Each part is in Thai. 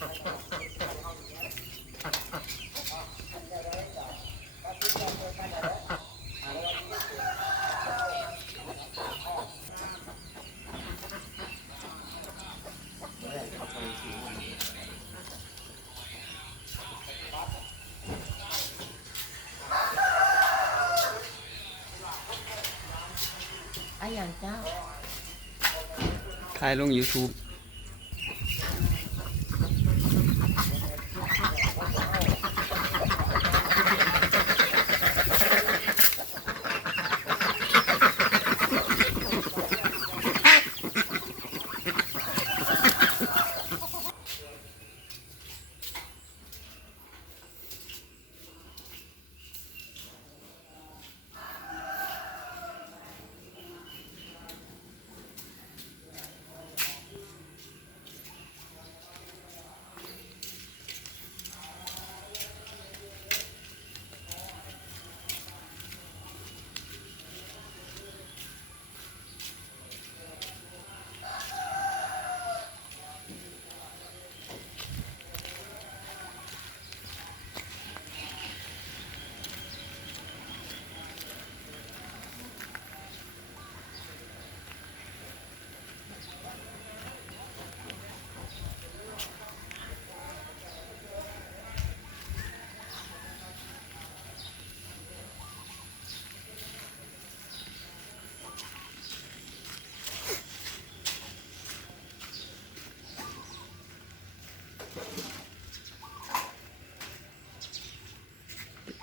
ไอ้อย่างเจ้าถ่ายลง YouTube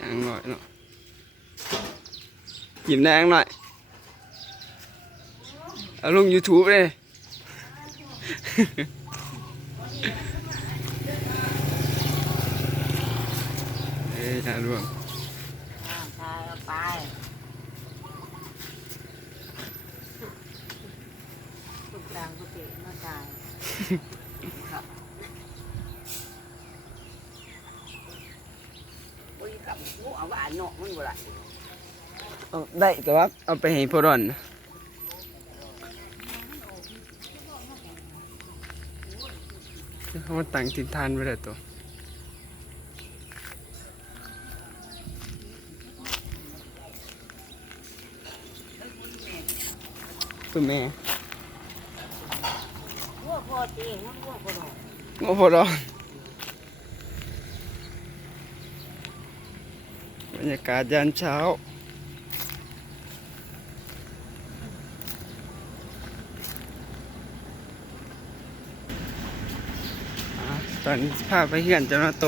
อังหน่อยเนาะหยิบแดงหน่อยเอาลง YouTube เลยถ่ายรวมถ่ายไปตุกดังตุกเก๋มาถ่ายครับโอ้ยกับงูเอาว่าเนาะมันบ่ได้ได้แต่ว่าเอาไปให้พ่อดอนเขามาตั้งทิศทานไว้แล้วตัวแม่งัวพอจริงงัวพอดอก โอ้พ่อดอนบรรยากาศยามเช้าตอนนี้พาไปเฮือนเจ้าหน้าโต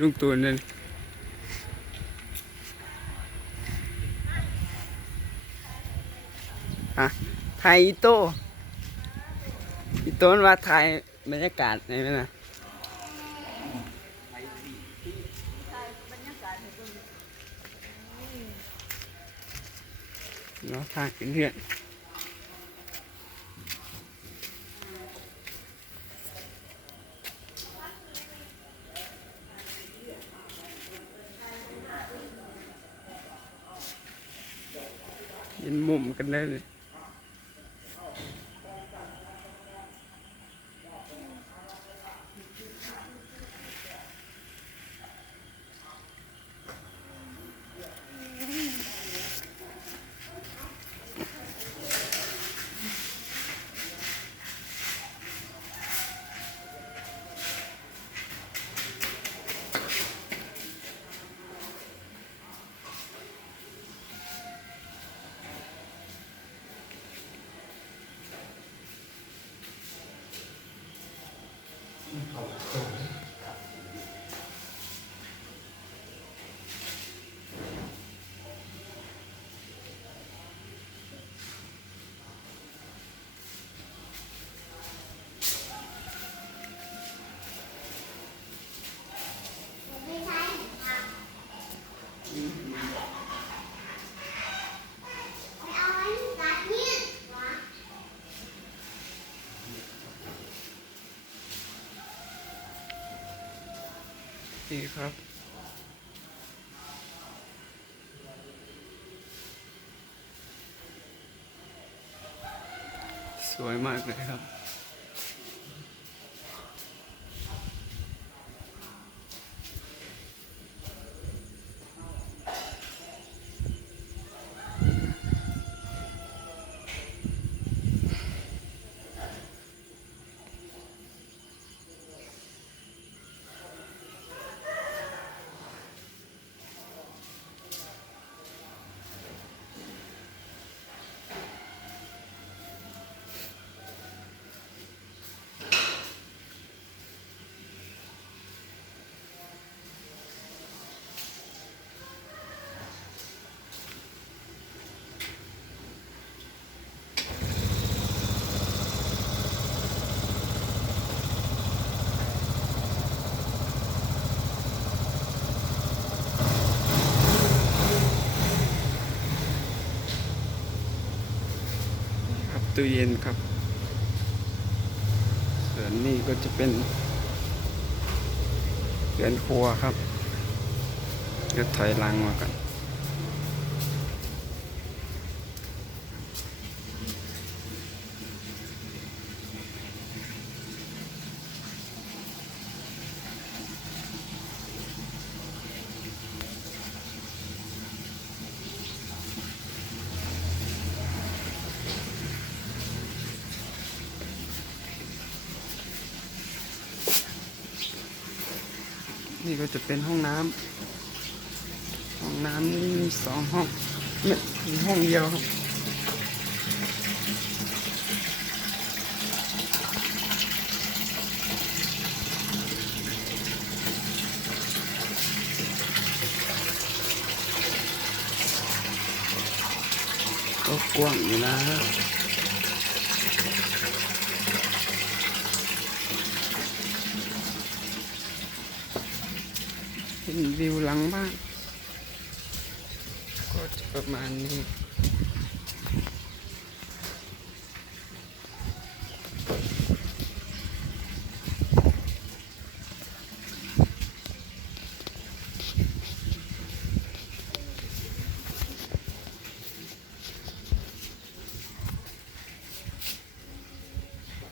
ลุงตูนนั่นไทยอิโต้มันว่าไทยบรรยากาศไหนไหมนะเนาะทางขึ้นเฮือนเห็นมุมกันได้เลย นี่ครับสวยมากเลยครับตู้เย็นครับส่วนนี้ก็จะเป็นเรือนครัวครับเดี๋ยวถอยหลังมากันนี่ก็จะเป็นห้องน้ำนี่มี2 ห้องไม่มีห้องเดียวครับก็กว้างอยู่นะเห็นวิวหลังบ้านก็จะประมาณนี้